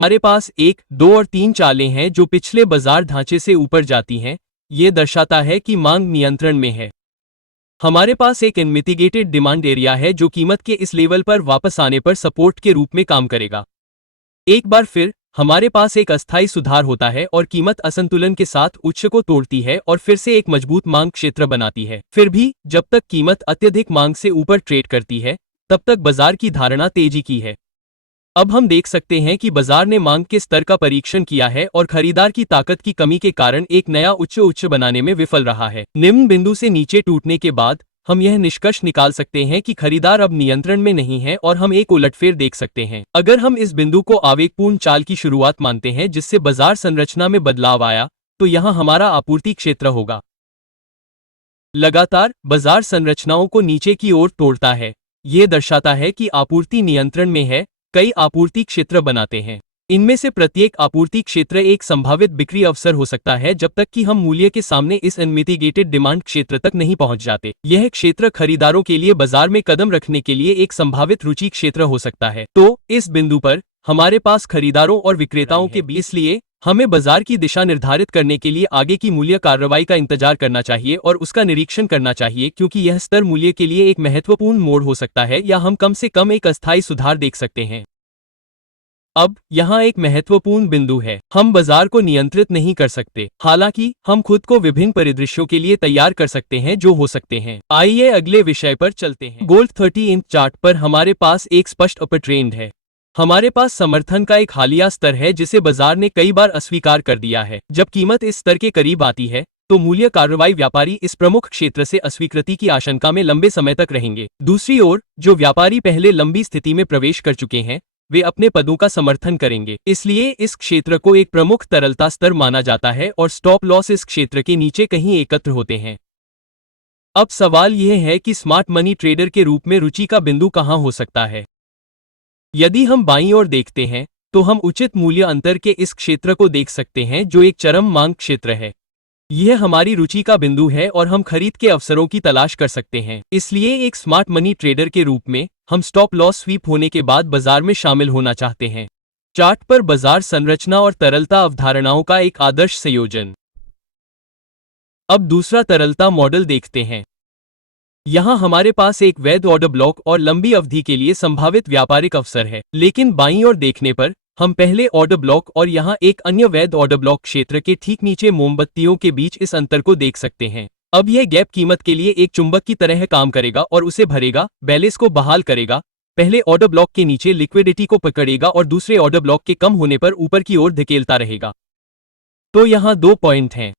हमारे पास 1, 2 और 3 चालें हैं जो पिछले बाजार ढांचे से ऊपर जाती हैं। ये दर्शाता है कि मांग नियंत्रण में है। हमारे पास एक अनमिटिगेटेड डिमांड एरिया है जो कीमत के इस लेवल पर वापस आने पर सपोर्ट के रूप में काम करेगा। एक बार फिर हमारे पास एक अस्थायी सुधार होता है और कीमत असंतुलन के साथ उच्च को तोड़ती है और फिर से एक मजबूत मांग क्षेत्र बनाती है। फिर भी जब तक कीमत अत्यधिक मांग से ऊपर ट्रेड करती है, तब तक बाजार की धारणा तेजी की है। अब हम देख सकते हैं कि बाजार ने मांग के स्तर का परीक्षण किया है और खरीदार की ताकत की कमी के कारण एक नया उच्च बनाने में विफल रहा है। निम्न बिंदु से नीचे टूटने के बाद हम यह निष्कर्ष निकाल सकते हैं कि खरीदार अब नियंत्रण में नहीं है और हम एक उलटफेर देख सकते हैं। अगर हम इस बिंदु को आवेगपूर्ण चाल की शुरुआत मानते हैं जिससे बाजार संरचना में बदलाव आया, तो यहां हमारा आपूर्ति क्षेत्र होगा। लगातार बाजार संरचनाओं को नीचे की ओर तोड़ता है। यह दर्शाता है कि आपूर्ति नियंत्रण में है। कई आपूर्ति क्षेत्र बनाते हैं। इनमें से प्रत्येक आपूर्ति क्षेत्र एक संभावित बिक्री अवसर हो सकता है जब तक कि हम मूल्य के सामने इस अनमिटिगेटेड डिमांड क्षेत्र तक नहीं पहुंच जाते। यह क्षेत्र खरीदारों के लिए बाजार में कदम रखने के लिए एक संभावित रुचि क्षेत्र हो सकता है। तो इस बिंदु पर हमारे पास खरीदारों और विक्रेताओं के बीच, इसलिए हमें बाजार की दिशा निर्धारित करने के लिए आगे की मूल्य कार्रवाई का इंतजार करना चाहिए और उसका निरीक्षण करना चाहिए, क्योंकि यह स्तर मूल्य के लिए एक महत्वपूर्ण मोड़ हो सकता है या हम कम से कम एक अस्थायी सुधार देख सकते हैं। अब यहाँ एक महत्वपूर्ण बिंदु है। हम बाजार को नियंत्रित नहीं कर सकते, हालांकि हम खुद को विभिन्न परिदृश्यों के लिए तैयार कर सकते हैं जो हो सकते हैं। आइए अगले विषय पर चलते हैं। गोल्ड 30 इंच चार्ट पर हमारे पास एक स्पष्ट अपर ट्रेंड है। हमारे पास समर्थन का एक हालिया स्तर है जिसे बाजार ने कई बार अस्वीकार कर दिया है। जब कीमत इस स्तर के करीब आती है तो मूल्य कार्रवाई व्यापारी इस प्रमुख क्षेत्र से अस्वीकृति की आशंका में लंबे समय तक रहेंगे। दूसरी ओर जो व्यापारी पहले लंबी स्थिति में प्रवेश कर चुके हैं वे अपने पदों का समर्थन करेंगे। इसलिए इस क्षेत्र को एक प्रमुख तरलता स्तर माना जाता है और स्टॉप लॉस इस क्षेत्र के नीचे कहीं एकत्र होते हैं। अब सवाल यह है कि स्मार्ट मनी ट्रेडर के रूप में रुचि का बिंदु कहां हो सकता है। यदि हम बाईं ओर देखते हैं तो हम उचित मूल्य अंतर के इस क्षेत्र को देख सकते हैं जो एक चरम मांग क्षेत्र है। यह हमारी रुचि का बिंदु है और हम खरीद के अवसरों की तलाश कर सकते हैं। इसलिए एक स्मार्ट मनी ट्रेडर के रूप में हम स्टॉप लॉस स्वीप होने के बाद बाजार में शामिल होना चाहते हैं। चार्ट पर बाजार संरचना और तरलता अवधारणाओं का एक आदर्श संयोजन। अब दूसरा तरलता मॉडल देखते हैं। यहां हमारे पास एक वैध ऑर्डर ब्लॉक और लंबी अवधि के लिए संभावित व्यापारिक अवसर है, लेकिन बाईं ओर देखने पर हम पहले ऑर्डर ब्लॉक और यहां एक अन्य वैध ऑर्डर ब्लॉक क्षेत्र के ठीक नीचे मोमबत्तियों के बीच इस अंतर को देख सकते हैं। अब यह गैप कीमत के लिए एक चुंबक की तरह काम करेगा और उसे भरेगा, बैलेंस को बहाल करेगा, पहले ऑर्डर ब्लॉक के नीचे लिक्विडिटी को पकड़ेगा और दूसरे ऑर्डर ब्लॉक के कम होने पर ऊपर की ओर धकेलता रहेगा। तो यहाँ 2 पॉइंट हैं।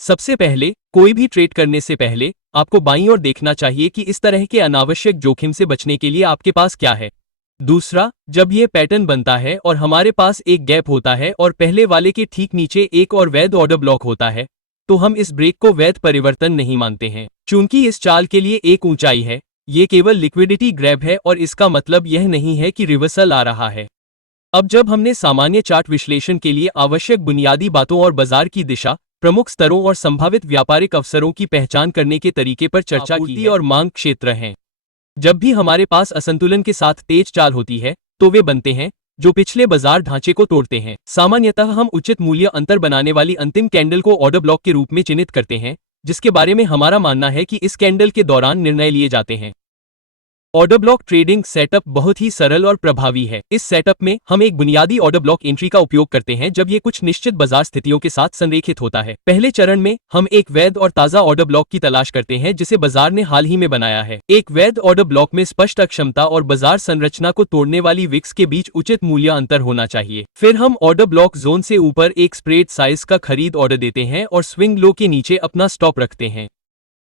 सबसे पहले, कोई भी ट्रेड करने से पहले आपको बाईं ओर देखना चाहिए कि इस तरह के अनावश्यक जोखिम से बचने के लिए आपके पास क्या है। दूसरा, जब यह पैटर्न बनता है और हमारे पास एक गैप होता है और पहले वाले के ठीक नीचे एक और वैध ऑर्डर ब्लॉक होता है, तो हम इस ब्रेक को वैध परिवर्तन नहीं मानते हैं। चूंकि इस चाल के लिए एक ऊंचाई है, ये केवल लिक्विडिटी ग्रैब है और इसका मतलब यह नहीं है कि रिवर्सल आ रहा है। अब जब हमने सामान्य चार्ट विश्लेषण के लिए आवश्यक बुनियादी बातों और बाजार की दिशा, प्रमुख स्तरों और संभावित व्यापारिक अवसरों की पहचान करने के तरीके पर चर्चा की है और मांग क्षेत्र हैं। जब भी हमारे पास असंतुलन के साथ तेज चाल होती है तो वे बनते हैं जो पिछले बाजार ढांचे को तोड़ते हैं। सामान्यतः हम उचित मूल्य अंतर बनाने वाली अंतिम कैंडल को ऑर्डर ब्लॉक के रूप में चिन्हित करते हैं, जिसके बारे में हमारा मानना है कि इस कैंडल के दौरान निर्णय लिए जाते हैं। ऑर्डर ब्लॉक ट्रेडिंग सेटअप बहुत ही सरल और प्रभावी है। इस सेटअप में हम एक बुनियादी ऑर्डर ब्लॉक एंट्री का उपयोग करते हैं जब ये कुछ निश्चित बाजार स्थितियों के साथ संरेखित होता है। पहले चरण में हम एक वैध और ताजा ऑर्डर ब्लॉक की तलाश करते हैं जिसे बाजार ने हाल ही में बनाया है। एक वैध ऑर्डर ब्लॉक में स्पष्ट अक्षमता और बाजार संरचना को तोड़ने वाली विक्स के बीच उचित मूल्य अंतर होना चाहिए। फिर हम ऑर्डर ब्लॉक जोन से ऊपर एक स्प्रेड साइज का खरीद ऑर्डर देते हैं और स्विंग लो के नीचे अपना स्टॉप रखते हैं।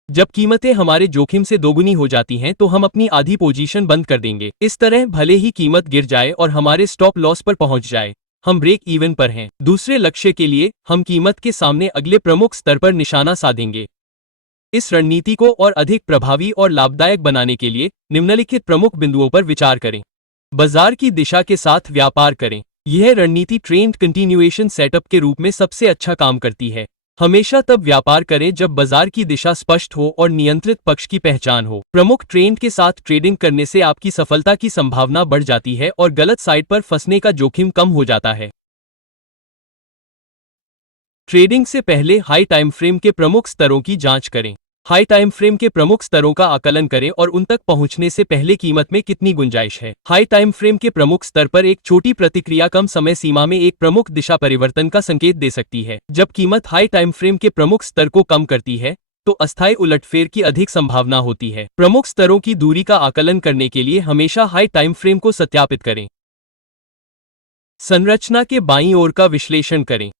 जब कीमतें हमारे जोखिम से दोगुनी हो जाती हैं तो हम अपनी आधी पोजीशन बंद कर देंगे। इस तरह भले ही कीमत गिर जाए और हमारे स्टॉप लॉस पर पहुंच जाए, हम ब्रेक इवन पर हैं। दूसरे लक्ष्य के लिए हम कीमत के सामने अगले प्रमुख स्तर पर निशाना साधेंगे। इस रणनीति को और अधिक प्रभावी और लाभदायक बनाने के लिए निम्नलिखित प्रमुख बिंदुओं पर विचार करें। बाजार की दिशा के साथ व्यापार करें। यह रणनीति ट्रेंड कंटिन्यूएशन सेटअप के रूप में सबसे अच्छा काम करती है। हमेशा तब व्यापार करें जब बाजार की दिशा स्पष्ट हो और नियंत्रित पक्ष की पहचान हो। प्रमुख ट्रेंड के साथ ट्रेडिंग करने से आपकी सफलता की संभावना बढ़ जाती है और गलत साइड पर फंसने का जोखिम कम हो जाता है। ट्रेडिंग से पहले हाई टाइम फ्रेम के प्रमुख स्तरों की जांच करें। हाई टाइम फ्रेम के प्रमुख स्तरों का आकलन करें और उन तक पहुंचने से पहले कीमत में कितनी गुंजाइश है। हाई टाइम फ्रेम के प्रमुख स्तर पर एक छोटी प्रतिक्रिया कम समय सीमा में एक प्रमुख दिशा परिवर्तन का संकेत दे सकती है। जब कीमत हाई टाइम फ्रेम के प्रमुख स्तर को कम करती है तो अस्थायी उलटफेर की अधिक संभावना होती है। प्रमुख स्तरों की दूरी का आकलन करने के लिए हमेशा हाई टाइम फ्रेम को सत्यापित करें। संरचना के बाईं ओर का विश्लेषण करें।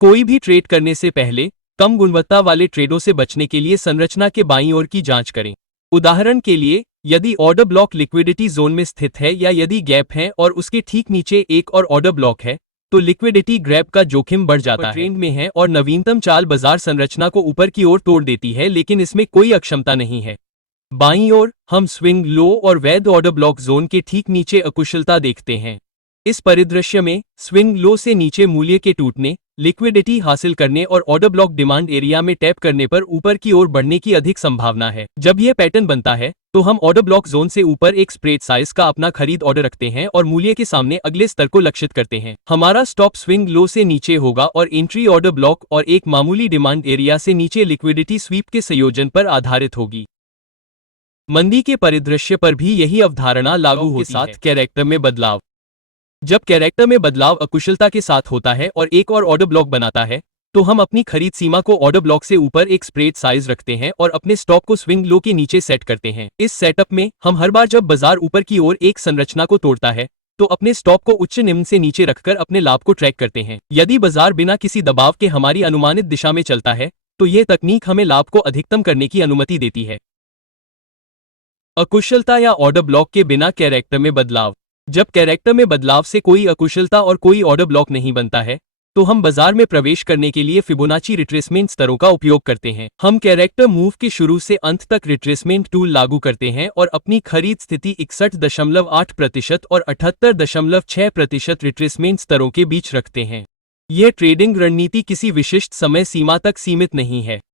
कोई भी ट्रेड करने से पहले कम गुणवत्ता वाले ट्रेडों से बचने के लिए संरचना के बाईं ओर की जांच करें। उदाहरण के लिए, यदि ऑर्डर ब्लॉक लिक्विडिटी जोन में स्थित है या यदि गैप है और उसके ठीक नीचे एक और ऑर्डर ब्लॉक है तो लिक्विडिटी ग्रैब का जोखिम बढ़ जाता है। ट्रेंड में है और नवीनतम चाल बाजार संरचना को ऊपर की ओर तोड़ देती है, लेकिन इसमें कोई अक्षमता नहीं है। बाईं ओर हम स्विंग लो और वैध ऑर्डर ब्लॉक जोन के ठीक नीचे अकुशलता देखते हैं। इस परिदृश्य में स्विंग लो से नीचे मूल्य के टूटने, लिक्विडिटी हासिल करने और ऑर्डर ब्लॉक डिमांड एरिया में टैप करने पर ऊपर की ओर बढ़ने की अधिक संभावना है। जब यह पैटर्न बनता है तो हम ऑर्डर ब्लॉक जोन से ऊपर एक स्प्रेड साइज का अपना खरीद ऑर्डर रखते हैं और मूल्य के सामने अगले स्तर को लक्षित करते हैं। हमारा स्टॉप स्विंग लो से नीचे होगा और एंट्री ऑर्डर ब्लॉक और एक मामूली डिमांड एरिया से नीचे लिक्विडिटी स्वीप के संयोजन पर आधारित होगी। मंदी के परिदृश्य पर भी यही अवधारणा लागू होती है। कैरेक्टर में बदलाव। जब कैरेक्टर में बदलाव अकुशलता के साथ होता है और एक और ऑर्डर ब्लॉक बनाता है तो हम अपनी खरीद सीमा को ऑर्डर ब्लॉक से ऊपर एक स्प्रेड साइज रखते हैं और अपने स्टॉप को स्विंग लो के नीचे सेट करते हैं। इस सेटअप में हम हर बार जब बाजार ऊपर की ओर एक संरचना को तोड़ता है तो अपने स्टॉप को उच्च निम्न से नीचे रखकर अपने लाभ को ट्रैक करते हैं। यदि बाजार बिना किसी दबाव के हमारी अनुमानित दिशा में चलता है तो यह तकनीक हमें लाभ को अधिकतम करने की अनुमति देती है। अकुशलता या ऑर्डर ब्लॉक के बिना कैरेक्टर में बदलाव। जब कैरेक्टर में बदलाव से कोई अकुशलता और कोई ऑर्डर ब्लॉक नहीं बनता है तो हम बाजार में प्रवेश करने के लिए फिबोनाची रिट्रेसमेंट स्तरों का उपयोग करते हैं। हम कैरेक्टर मूव के शुरू से अंत तक रिट्रेसमेंट टूल लागू करते हैं और अपनी खरीद स्थिति 61.8% और 78.6% रिट्रेसमेंट स्तरों के बीच रखते हैं। यह ट्रेडिंग रणनीति किसी विशिष्ट समय सीमा तक सीमित नहीं है।